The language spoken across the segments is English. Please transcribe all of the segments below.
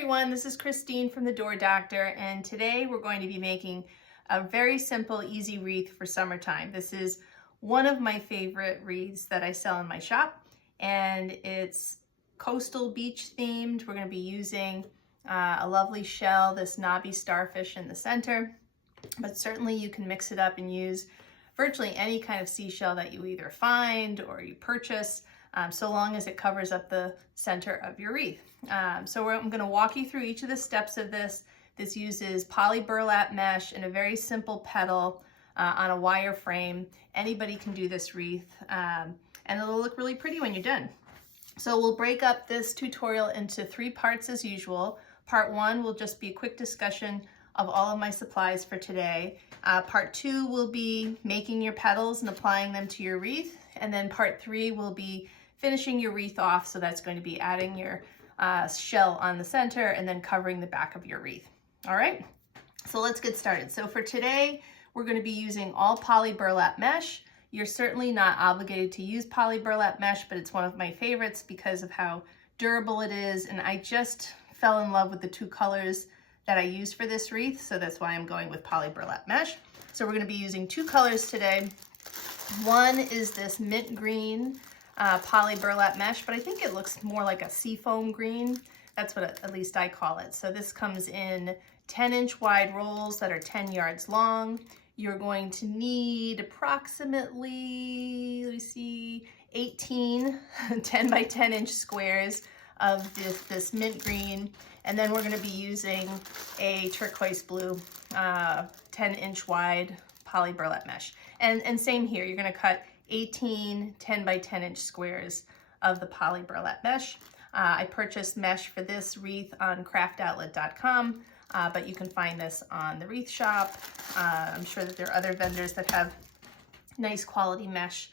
everyone, this is Christine from the Door Doctor, and today we're going to be making a very simple, easy wreath for summertime. This is one of my favorite wreaths that I sell in my shop, and it's coastal beach themed. We're going to be using a lovely shell, this knobby starfish in the center, but certainly you can mix it up and use virtually any kind of seashell that you either find or you purchase, so long as it covers up the center of your wreath. I'm going to walk you through each of the steps of this. This uses poly burlap mesh and a very simple petal on a wire frame. Anybody can do this wreath, and it'll look really pretty when you're done. So we'll break up this tutorial into 3 parts as usual. Part 1 will just be a quick discussion of all of my supplies for today. Part 2 will be making your petals and applying them to your wreath. And then part 3 will be finishing your wreath off. So that's going to be adding your shell on the center and then covering the back of your wreath. All right, so let's get started. So for today, we're going to be using all poly burlap mesh. You're certainly not obligated to use poly burlap mesh, but it's one of my favorites because of how durable it is. And I just fell in love with the 2 colors that I used for this wreath, so that's why I'm going with poly burlap mesh. So we're going to be using 2 colors today. One is this mint green poly burlap mesh, but I think it looks more like a seafoam green. That's what at least I call it. So this comes in 10-inch wide rolls that are 10 yards long. You're going to need approximately, let me see, 18 10 by 10 inch squares of this mint green. And then we're going to be using a turquoise blue 10-inch wide poly burlap mesh. And same here, you're going to cut 18 10 by 10 inch squares of the poly burlap mesh. I purchased mesh for this wreath on craftoutlet.com, but you can find this on the wreath shop. I'm sure that there are other vendors that have nice quality mesh.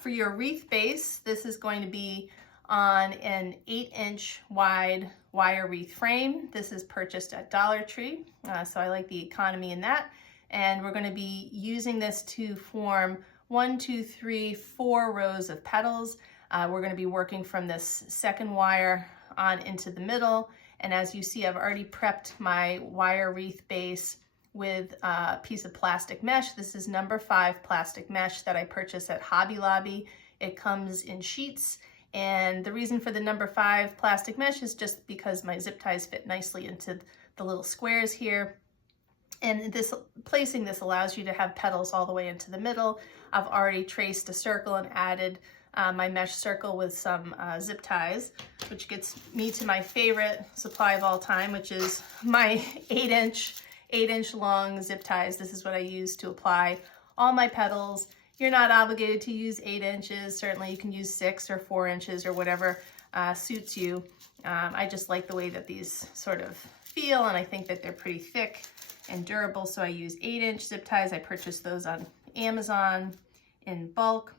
For your wreath base, this is going to be on an 8-inch wide wire wreath frame. This is purchased at Dollar Tree, so I like the economy in that. And we're going to be using this to form 1, 2, 3, 4 rows of petals. We're going to be working from this second wire on into the middle. And as you see, I've already prepped my wire wreath base with a piece of plastic mesh. This is number 5 plastic mesh that I purchased at Hobby Lobby. It comes in sheets. And the reason for the number 5 plastic mesh is just because my zip ties fit nicely into the little squares here. And placing this allows you to have petals all the way into the middle. I've already traced a circle and added my mesh circle with some zip ties, which gets me to my favorite supply of all time, which is my 8-inch long zip ties. This is what I use to apply all my petals. You're not obligated to use 8 inches. Certainly you can use 6 or 4 inches or whatever suits you. I just like the way that these sort of feel, and I think that they're pretty thick and durable, so I use 8-inch zip ties. I purchased those on Amazon in bulk.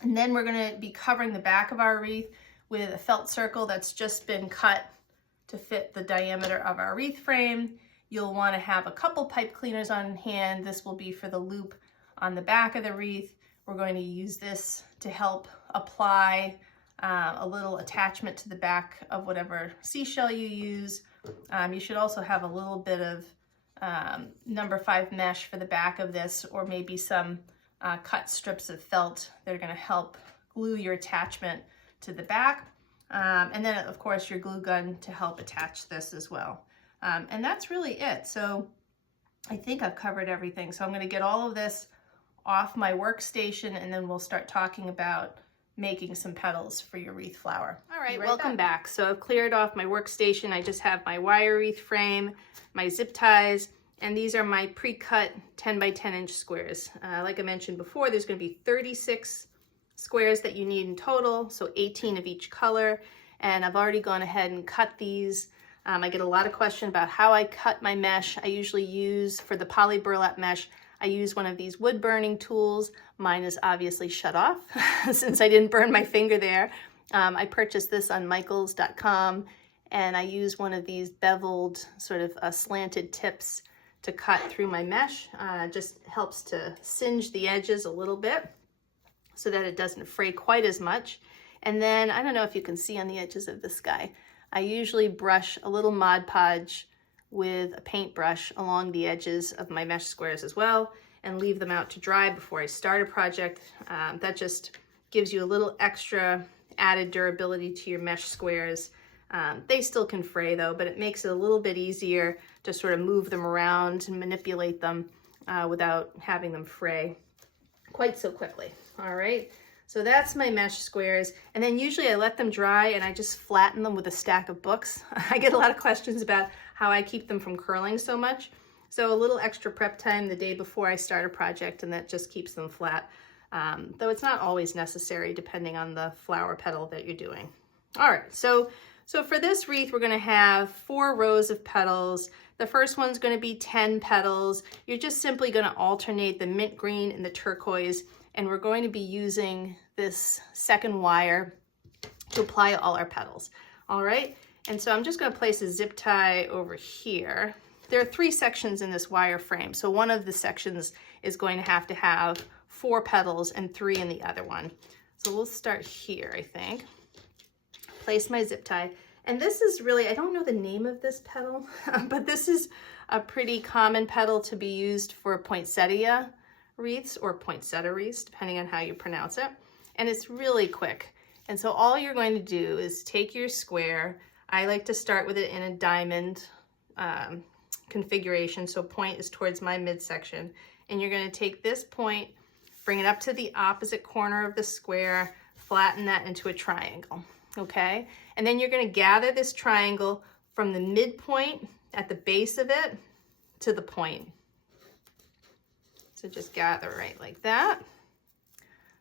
And then we're going to be covering the back of our wreath with a felt circle that's just been cut to fit the diameter of our wreath frame. You'll want to have a couple pipe cleaners on hand. This will be for the loop on the back of the wreath. We're going to use this to help apply a little attachment to the back of whatever seashell you use. You should also have a little bit of number 5 mesh for the back of this, or maybe some cut strips of felt that are going to help glue your attachment to the back. And then of course your glue gun to help attach this as well. And that's really it. So I think I've covered everything. So I'm going to get all of this off my workstation, and then we'll start talking about making some petals for your wreath flower. All right, welcome back. So I've cleared off my workstation. I just have my wire wreath frame, my zip ties, and these are my pre-cut 10 by 10 inch squares. Like I mentioned before, there's going to be 36 squares that you need in total, so 18 of each color. And I've already gone ahead and cut these. I get a lot of question about how I cut my mesh. I usually use, for the poly burlap mesh, I use one of these wood burning tools. Mine is obviously shut off since I didn't burn my finger there. I purchased this on michaels.com, and I use one of these beveled sort of slanted tips to cut through my mesh. Just helps to singe the edges a little bit so that it doesn't fray quite as much. And then, I don't know if you can see on the edges of this guy, I usually brush a little Mod Podge with a paintbrush along the edges of my mesh squares as well, and leave them out to dry before I start a project. That just gives you a little extra added durability to your mesh squares. They still can fray though, but it makes it a little bit easier to sort of move them around and manipulate them without having them fray quite so quickly. All right, so that's my mesh squares. And then usually I let them dry and I just flatten them with a stack of books. I get a lot of questions about how I keep them from curling so much. So a little extra prep time the day before I start a project, and that just keeps them flat. Though it's not always necessary depending on the flower petal that you're doing. All right, so for this wreath, we're gonna have 4 rows of petals. The first one's gonna be 10 petals. You're just simply gonna alternate the mint green and the turquoise, and we're going to be using this second wire to apply all our petals. All right, and so I'm just gonna place a zip tie over here. There are 3 sections in this wire frame, so one of the sections is going to have 4 petals and 3 in the other one. So we'll start here, I think. Place my zip tie. And this is really, I don't know the name of this petal, but this is a pretty common petal to be used for poinsettia wreaths or poinsettia wreaths, depending on how you pronounce it. And it's really quick. And so all you're going to do is take your square. I like to start with it in a diamond configuration, so point is towards my midsection, and you're going to take this point, bring it up to the opposite corner of the square, flatten that into a triangle, okay? And then you're going to gather this triangle from the midpoint at the base of it to the point. So just gather right like that.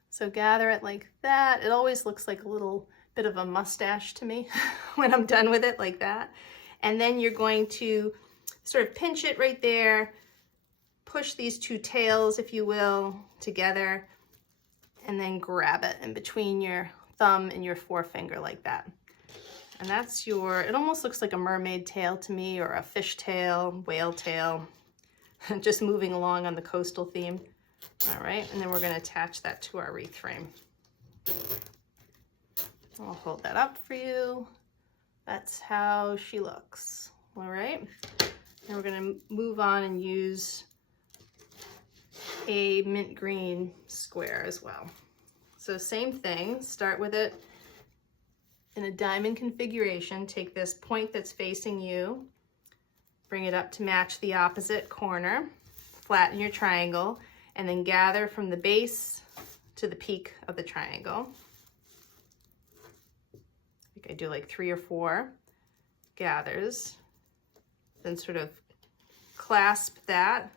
So gather it like that. It always looks like a little bit of a mustache to me when I'm done with it like that. And then you're going to sort of pinch it right there, push these 2 tails, if you will, together, and then grab it in between your thumb and your forefinger like that. And that's your, it almost looks like a mermaid tail to me, or a fish tail, whale tail, just moving along on the coastal theme. All right, and then we're going to attach that to our wreath frame. I'll hold that up for you. That's how she looks. All right. And we're going to move on and use a mint green square as well. So same thing, start with it in a diamond configuration. Take this point that's facing you, bring it up to match the opposite corner, flatten your triangle, and then gather from the base to the peak of the triangle. I think I do like 3 or 4 gathers. Then sort of clasp that,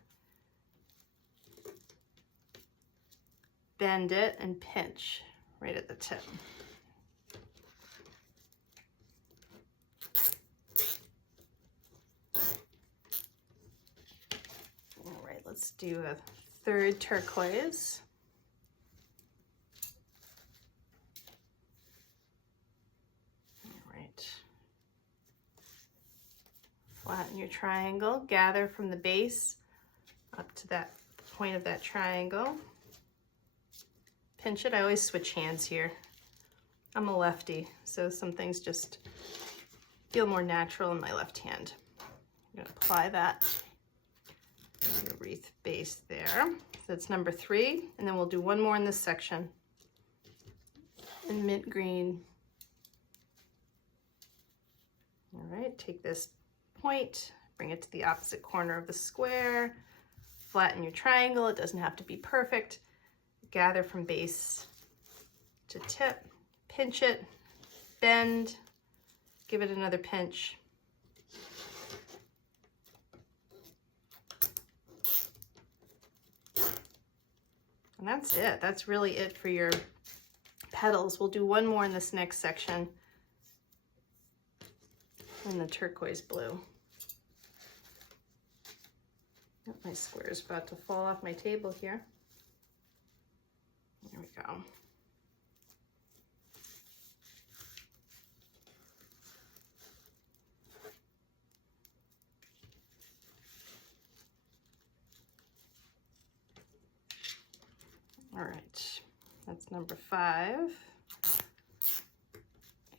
bend it, and pinch right at the tip. All right, let's do a 3rd turquoise. Flatten your triangle, gather from the base up to that point of that triangle. Pinch it. I always switch hands here. I'm a lefty, so some things just feel more natural in my left hand. I'm going to apply that to the wreath base there. That's number 3, and then we'll do 1 more in this section in mint green. All right, take this point, bring it to the opposite corner of the square, flatten your triangle. It doesn't have to be perfect. Gather from base to tip, pinch it, bend, give it another pinch. And that's it. That's really it for your petals. We'll do 1 more in this next section in the turquoise blue. Oh, my square is about to fall off my table here. There we go. All right, that's number 5.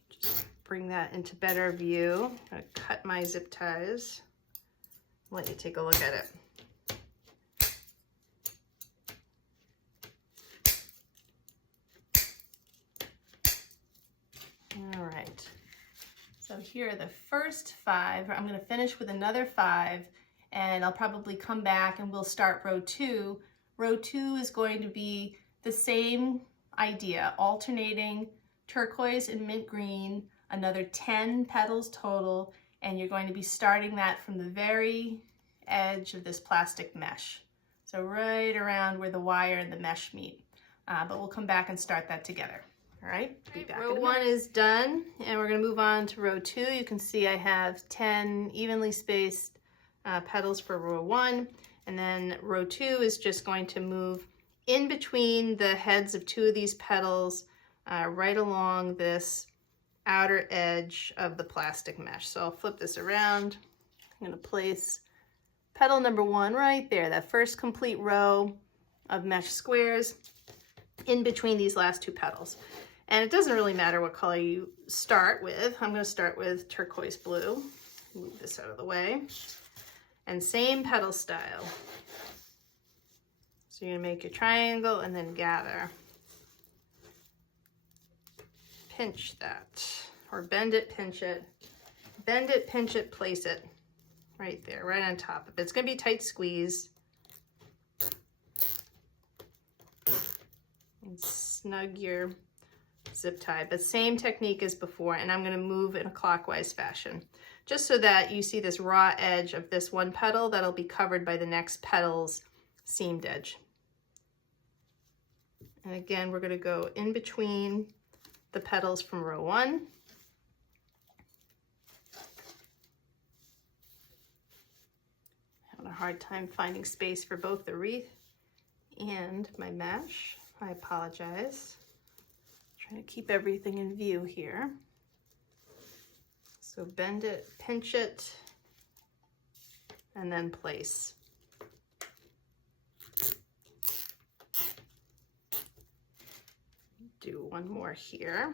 Just bring that into better view. I'm gonna cut my zip ties. Let you take a look at it. All right, so here are the first 5. I'm going to finish with another 5, and I'll probably come back and we'll start row 2. Row 2 is going to be the same idea, alternating turquoise and mint green, another 10 petals total, and you're going to be starting that from the very edge of this plastic mesh. So right around where the wire and the mesh meet, but we'll come back and start that together. All right, row 1 is done, and we're going to move on to row 2. You can see I have 10 evenly spaced petals for row 1, and then row 2 is just going to move in between the heads of 2 of these petals, right along this outer edge of the plastic mesh. So I'll flip this around. I'm going to place petal number 1 right there, that first complete row of mesh squares in between these last 2 petals. And it doesn't really matter what color you start with. I'm going to start with turquoise blue. Move this out of the way. And same petal style. So you're going to make your triangle and then gather. Pinch that. Or bend it, pinch it. Bend it, pinch it, place it. Right there, right on top of it. It's going to be tight squeeze. And snug your zip tie, but same technique as before, and I'm going to move in a clockwise fashion, just so that you see this raw edge of this one petal that'll be covered by the next petal's seamed edge. And again, we're going to go in between the petals from row 1. Having a hard time finding space for both the wreath and my mesh. I apologize. Trying to keep everything in view here. So bend it, pinch it, and then place. Do one more here.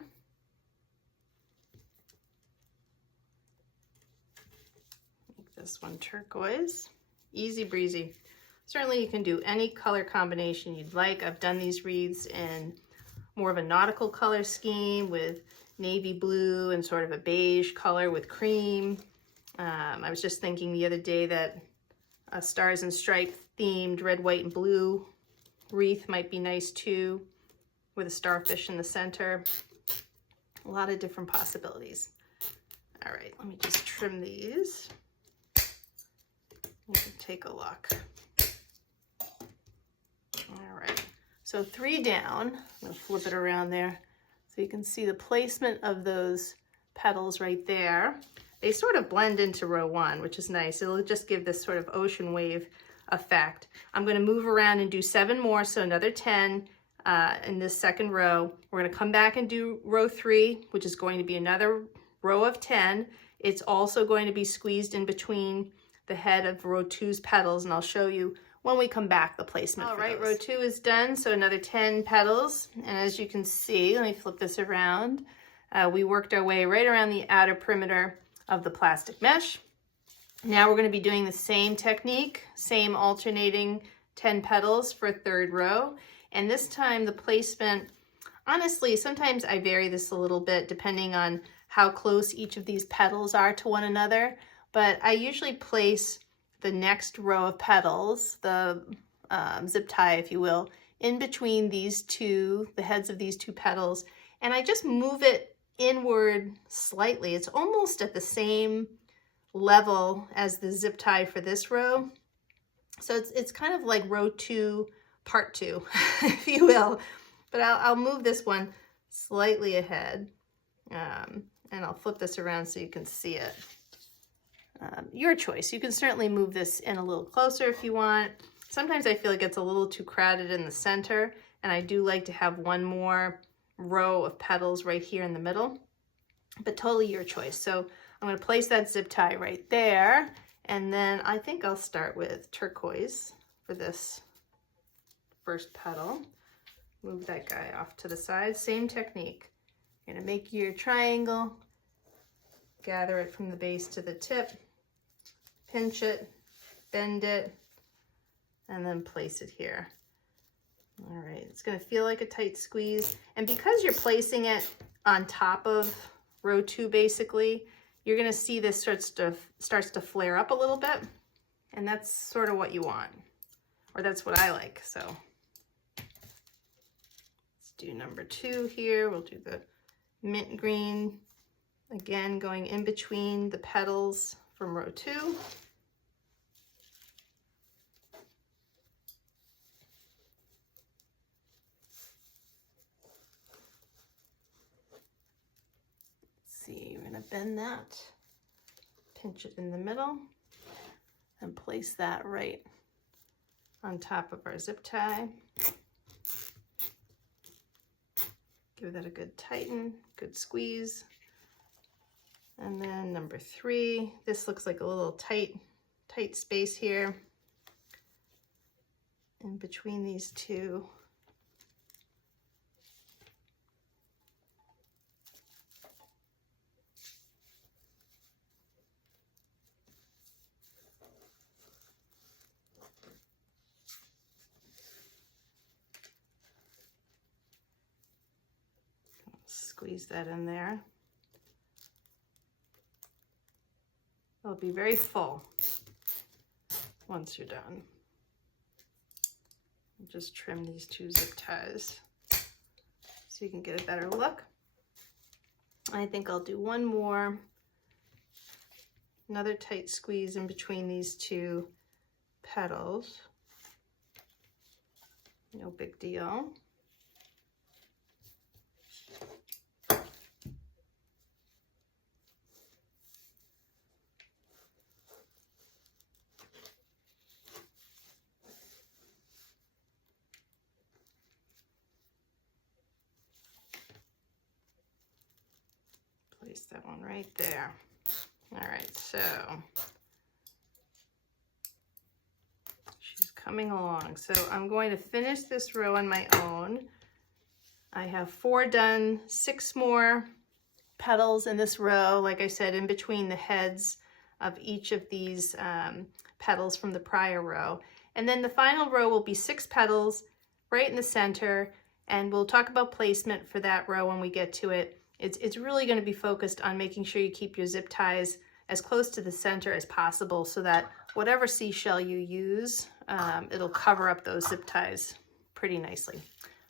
Make this one turquoise. Easy breezy. Certainly you can do any color combination you'd like. I've done these wreaths in more of a nautical color scheme with navy blue and sort of a beige color with cream. I was just thinking the other day that a stars and stripes themed red, white, and blue wreath might be nice too, with a starfish in the center. A lot of different possibilities. All right, let me just trim these. You can take a look. All right, so 3 down. I'm gonna flip it around there so you can see the placement of those petals right there. They sort of blend into row 1, which is nice. It'll just give this sort of ocean wave effect. I'm gonna move around and do 7 more, so another 10 in this second row. We're gonna come back and do row 3, which is going to be another row of 10. It's also going to be squeezed in between the head of row 2's petals, and I'll show you when we come back the placement. All right, row 2 is done, so another 10 petals. And as you can see, let me flip this around. We worked our way right around the outer perimeter of the plastic mesh. Now we're going to be doing the same technique, same alternating 10 petals for 3rd row. And this time the placement, honestly, sometimes I vary this a little bit depending on how close each of these petals are to one another. But I usually place the next row of petals, the zip tie, if you will, in between these two, the heads of these 2 petals, and I just move it inward slightly. It's almost at the same level as the zip tie for this row. So it's kind of like row 2, part 2, if you will. But I'll move this one slightly ahead, and I'll flip this around so you can see it. Your choice. You can certainly move this in a little closer if you want. Sometimes I feel like it's a little too crowded in the center, and I do like to have one more row of petals right here in the middle, but totally your choice. So I'm going to place that zip tie right there, and then I think I'll start with turquoise for this first petal. Move that guy off to the side. Same technique. You're going to make your triangle, gather it from the base to the tip, pinch it, bend it, and then place it here. All right, it's gonna feel like a tight squeeze. And because you're placing it on top of row 2, basically, you're gonna see this starts to flare up a little bit. And that's sort of what you want, or that's what I like. So let's do number 2 here. We'll do the mint green, again, going in between the petals from row 2. See, we're gonna bend that, pinch it in the middle, and place that right on top of our zip tie. Give that a good tighten, good squeeze. And then number 3, this looks like a little tight space here in between these two. Squeeze that in there. It'll be very full once you're done. Just trim these 2 zip ties so you can get a better look. I think I'll do one more, another tight squeeze in between these 2 petals. No big deal. Place that one right there. All right, so she's coming along. So I'm going to finish this row on my own. I have 4 done, 6 more petals in this row, like I said, in between the heads of each of these petals from the prior row. And then the final row will be 6 petals right in the center, and we'll talk about placement for that row when we get to it. It's really going to be focused on making sure you keep your zip ties as close to the center as possible so that whatever seashell you use, it'll cover up those zip ties pretty nicely.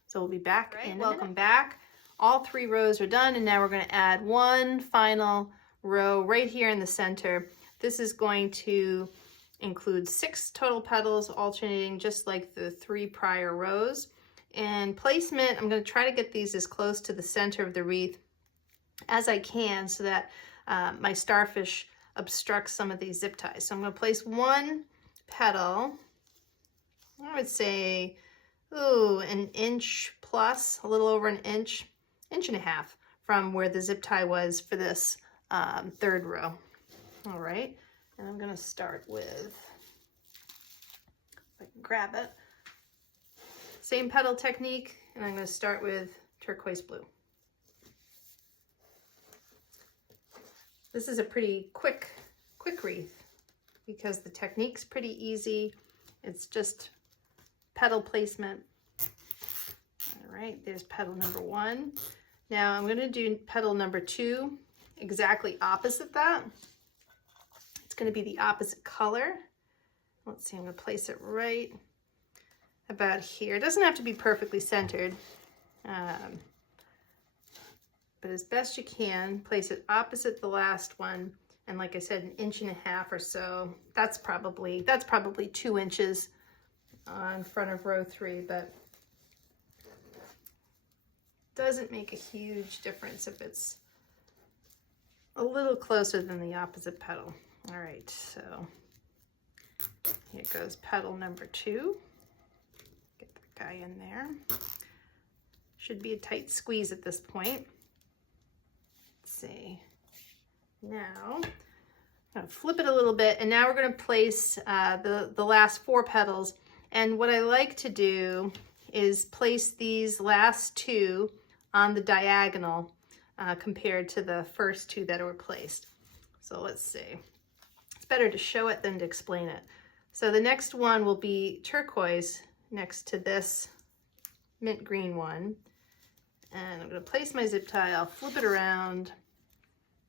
So we'll be back in a minute. Welcome back. All 3 rows are done, and now we're going to add one final row right here in the center. This is going to include 6 total petals alternating just like the 3 prior rows. And placement, I'm going to try to get these as close to the center of the wreath as I can so that my starfish obstructs some of these zip ties. So I'm going to place 1 petal, I would say, an inch plus, a little over an inch, inch and a half from where the zip tie was for this 3rd row. All right, and I'm going to start with, if I can grab it, same petal technique, and I'm going to start with turquoise blue. This is a pretty quick wreath because the technique's pretty easy. It's just petal placement. All right, there's petal number 1. Now I'm going to do petal number 2, exactly opposite that. It's going to be the opposite color. Let's see, I'm going to place it right about here. It doesn't have to be perfectly centered, but as best you can, place it opposite the last one. And like I said, an inch and a half or so. That's probably 2 inches in front of row 3, but doesn't make a huge difference if it's a little closer than the opposite petal. All right, so here goes petal number 2. Get that guy in there. Should be a tight squeeze at this point. Let's see. Now, I'm going to flip it a little bit, and now we're going to place the last 4 petals. And what I like to do is place these last 2 on the diagonal compared to the first 2 that were placed. So let's see. It's better to show it than to explain it. So the next one will be turquoise next to this mint green one. And I'm going to place my zip tie, I'll flip it around,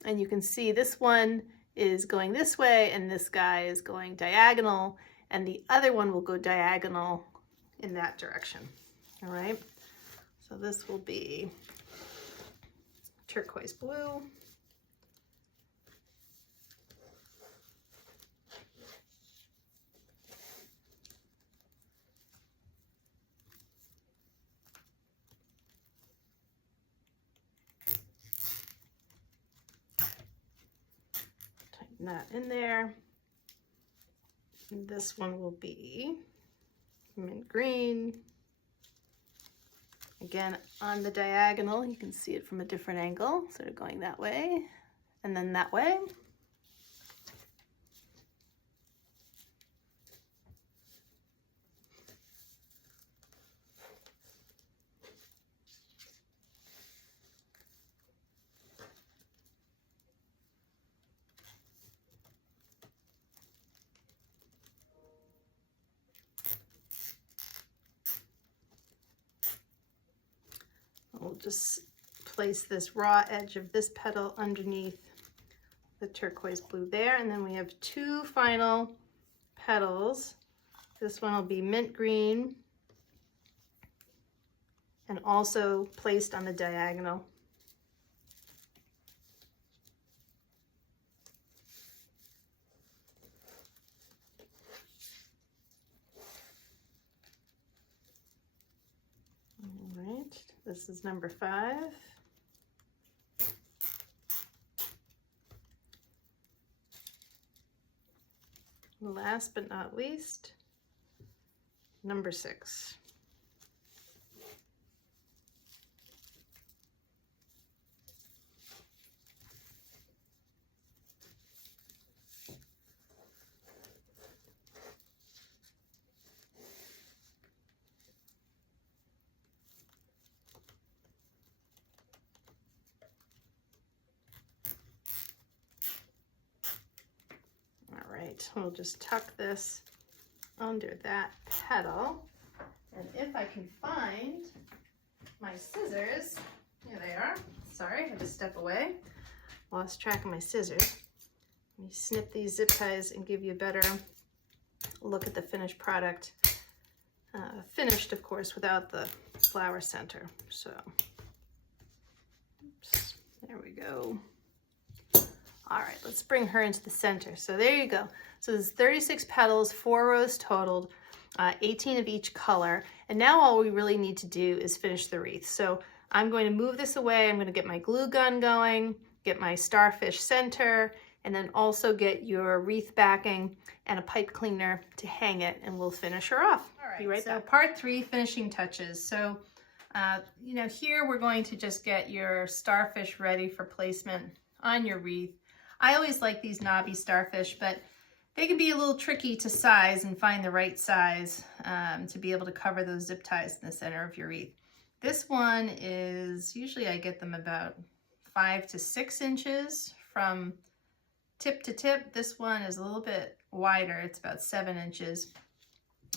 and you can see this one is going this way and this guy is going diagonal, and the other one will go diagonal in that direction. All right, so this will be turquoise blue. That in there. And this one will be mint green. Again, on the diagonal, you can see it from a different angle, sort of going that way and then that way. We'll just place this raw edge of this petal underneath the turquoise blue there, and then we have two final petals. This one will be mint green and also placed on the diagonal. All right, this is number 5. Last but not least, number 6. We'll just tuck this under that petal, and if I can find my scissors, here they are. Sorry, I had to step away. Lost track of my scissors. Let me snip these zip ties and give you a better look at the finished product. Finished, of course, without the flower center. So, oops, there we go. All right, let's bring her into the center. So there you go. So there's 36 petals, 4 rows totaled, 18 of each color. And now all we really need to do is finish the wreath. So I'm going to move this away. I'm going to get my glue gun going, get my starfish center, and then also get your wreath backing and a pipe cleaner to hang it, and we'll finish her off. All right, be right back. Part 3, finishing touches. So, you know, here we're going to just get your starfish ready for placement on your wreath. I always like these knobby starfish, but they can be a little tricky to size and find the right size to be able to cover those zip ties in the center of your wreath. This one is, usually I get them about 5 to 6 inches from tip to tip. This one is a little bit wider. It's about 7 inches.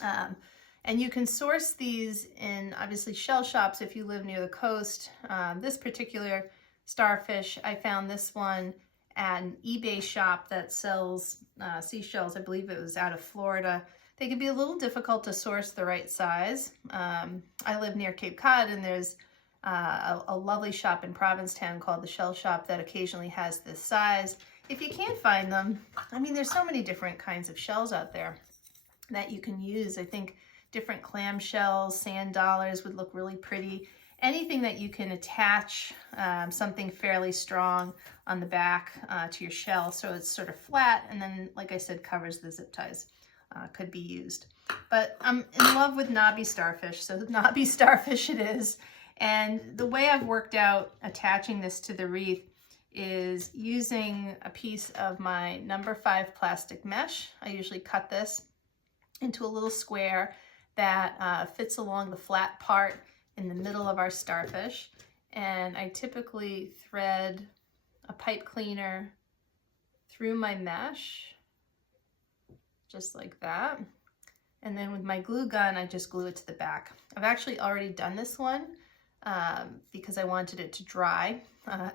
And you can source these in, obviously, shell shops if you live near the coast. This particular starfish, I found this one at an eBay shop that sells seashells. I believe it was out of Florida. They can be a little difficult to source the right size. I live near Cape Cod, and there's a lovely shop in Provincetown called the Shell Shop that occasionally has this size. If you can't find them, I mean, there's so many different kinds of shells out there that you can use. I think different clamshells, sand dollars would look really pretty. Anything that you can attach something fairly strong on the back to your shell so it's sort of flat, and then, like I said, covers the zip ties, could be used. But I'm in love with knobby starfish, so knobby starfish it is. And the way I've worked out attaching this to the wreath is using a piece of my number 5 plastic mesh. I usually cut this into a little square that fits along the flat part in the middle of our starfish, and I typically thread a pipe cleaner through my mesh, just like that. And then with my glue gun, I just glue it to the back. I've actually already done this one because I wanted it to dry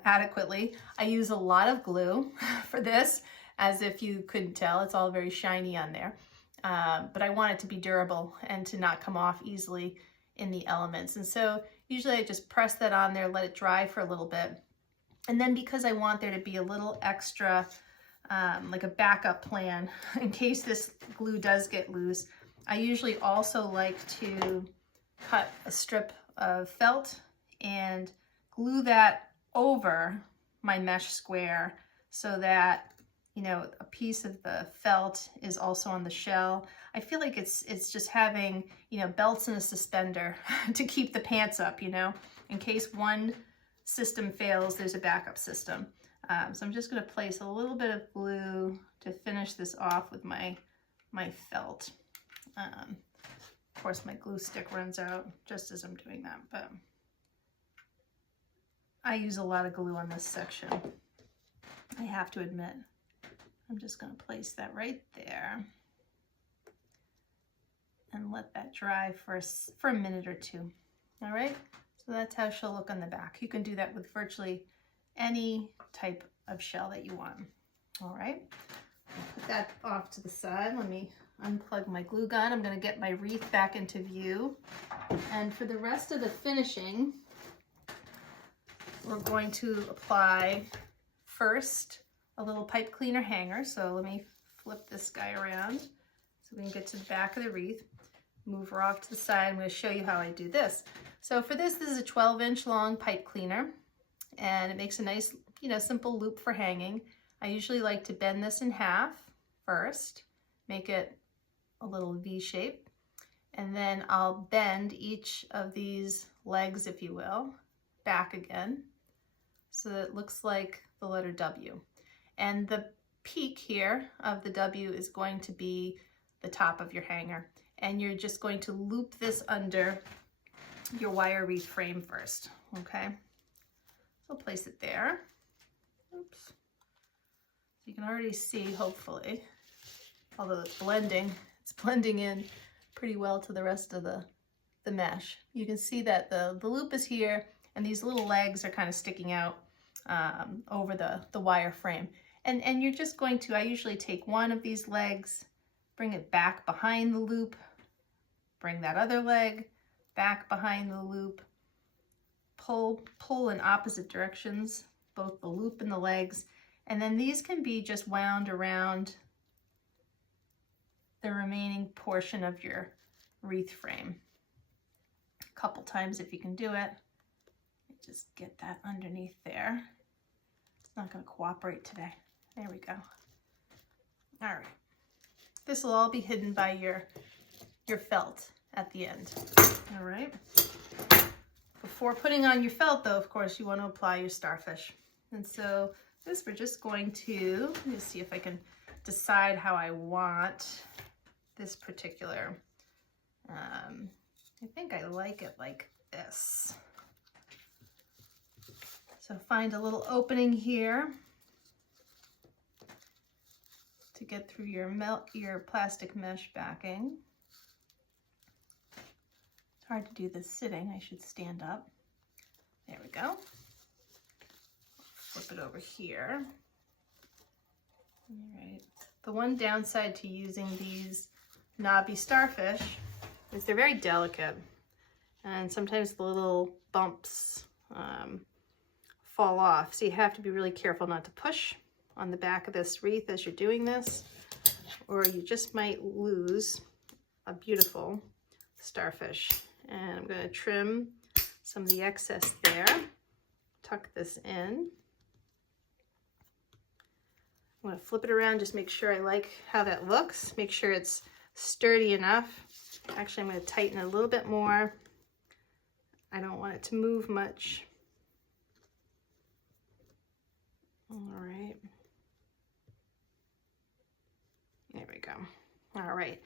adequately. I use a lot of glue for this, as if you couldn't tell, it's all very shiny on there. But I want it to be durable and to not come off easily in the elements. And so usually I just press that on there, let it dry for a little bit. And then because I want there to be a little extra, like a backup plan in case this glue does get loose, I usually also like to cut a strip of felt and glue that over my mesh square so that, you know, a piece of the felt is also on the shell. I feel like it's just having, you know, belts and a suspender to keep the pants up, you know, in case one system fails, there's a backup system. So I'm just going to place a little bit of glue to finish this off with my felt. Of course, my glue stick runs out just as I'm doing that, but I use a lot of glue on this section, I have to admit. I'm just going to place that right there and let that dry for a minute or two. All right, so that's how she'll look on the back. You can do that with virtually any type of shell that you want. All right, put that off to the side. Let me unplug my glue gun. I'm going to get my wreath back into view. And for the rest of the finishing, we're going to apply first a little pipe cleaner hanger. So let me flip this guy around so we can get to the back of the wreath. Move her off to the side. I'm going to show you how I do this. So for this is a 12-inch long pipe cleaner, and it makes a nice, you know, simple loop for hanging. I usually like to bend this in half first, make it a little V shape, and then I'll bend each of these legs, if you will, back again so that it looks like the letter W. And the peak here of the W is going to be the top of your hanger, and you're just going to loop this under your wire wreath frame first, okay? So place it there. Oops. You can already see, hopefully, although it's blending in pretty well to the rest of the mesh. You can see that the loop is here, and these little legs are kind of sticking out over the wire frame. And you're just going to, I usually take one of these legs, bring it back behind the loop, bring that other leg back behind the loop, pull in opposite directions, both the loop and the legs, and then these can be just wound around the remaining portion of your wreath frame. A couple times if you can do it. Just get that underneath there. It's not going to cooperate today. There we go. All right. This will all be hidden by your felt at the end. All right. Before putting on your felt, though, of course, you want to apply your starfish. And so this, we're just going to, let me see if I can decide how I want this particular, I think I like it like this. So find a little opening here to get through your plastic mesh backing. It's hard to do this sitting. I should stand up. There we go. Flip it over here. All right. The one downside to using these knobby starfish is they're very delicate, and sometimes the little bumps fall off. So you have to be really careful not to push on the back of this wreath as you're doing this, or you just might lose a beautiful starfish. And I'm going to trim some of the excess there, tuck this in. I'm going to flip it around, just make sure I like how that looks, make sure it's sturdy enough. Actually, I'm going to tighten it a little bit more. I don't want it to move much. All right. There we go. All right.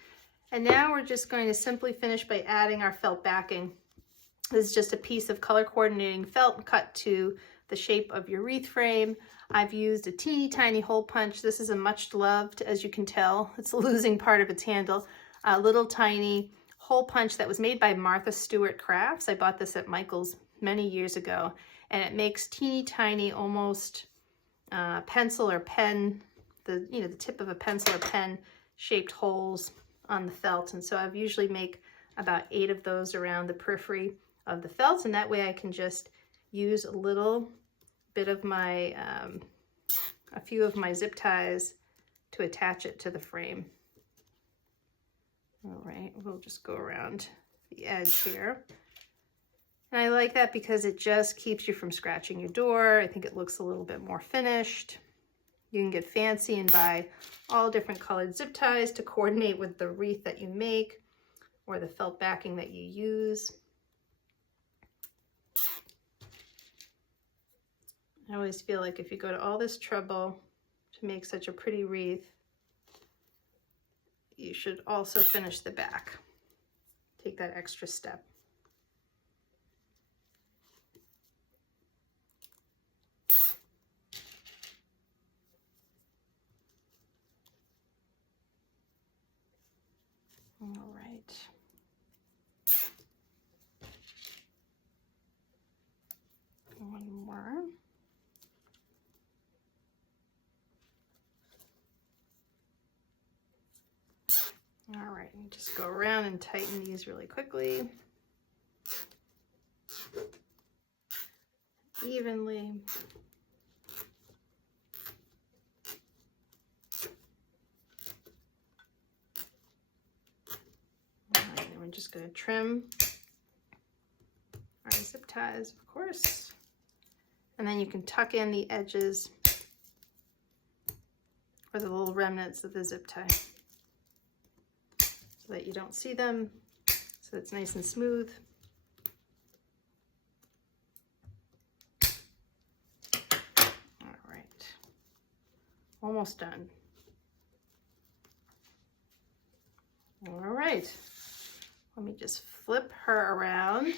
And now we're just going to simply finish by adding our felt backing. This is just a piece of color coordinating felt cut to the shape of your wreath frame. I've used a teeny tiny hole punch. This is a much loved, as you can tell, it's losing part of its handle, a little tiny hole punch that was made by Martha Stewart Crafts. I bought this at Michael's many years ago, and it makes teeny tiny, almost pencil or pen, the tip of a pencil or pen shaped holes on the felt. And so I usually make about 8 of those around the periphery of the felt, and that way I can just use a little bit of my, a few of my zip ties to attach it to the frame. All right, we'll just go around the edge here. And I like that because it just keeps you from scratching your door. I think it looks a little bit more finished. You can get fancy and buy all different colored zip ties to coordinate with the wreath that you make or the felt backing that you use. I always feel like if you go to all this trouble to make such a pretty wreath, you should also finish the back. Take that extra step. All right. One more. All right, and just go around and tighten these really quickly. Evenly. All right, and we're just going to trim our zip ties, of course. And then you can tuck in the edges or the little remnants of the zip tie so that you don't see them, so it's nice and smooth. All right, almost done. All right, let me just flip her around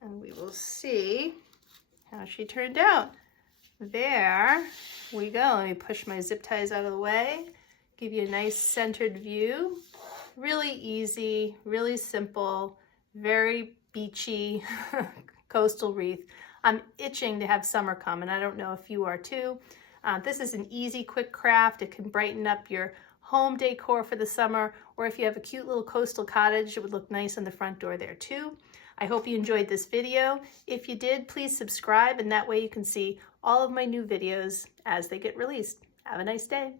and we will see how she turned out. There we go. Let me push my zip ties out of the way, give you a nice centered view. Really easy, really simple, very beachy coastal wreath. I'm itching to have summer come, and I don't know if you are too. This is an easy, quick craft. It can brighten up your home decor for the summer, or if you have a cute little coastal cottage, it would look nice on the front door there too. I hope you enjoyed this video. If you did, please subscribe, and that way you can see all of my new videos as they get released. Have a nice day.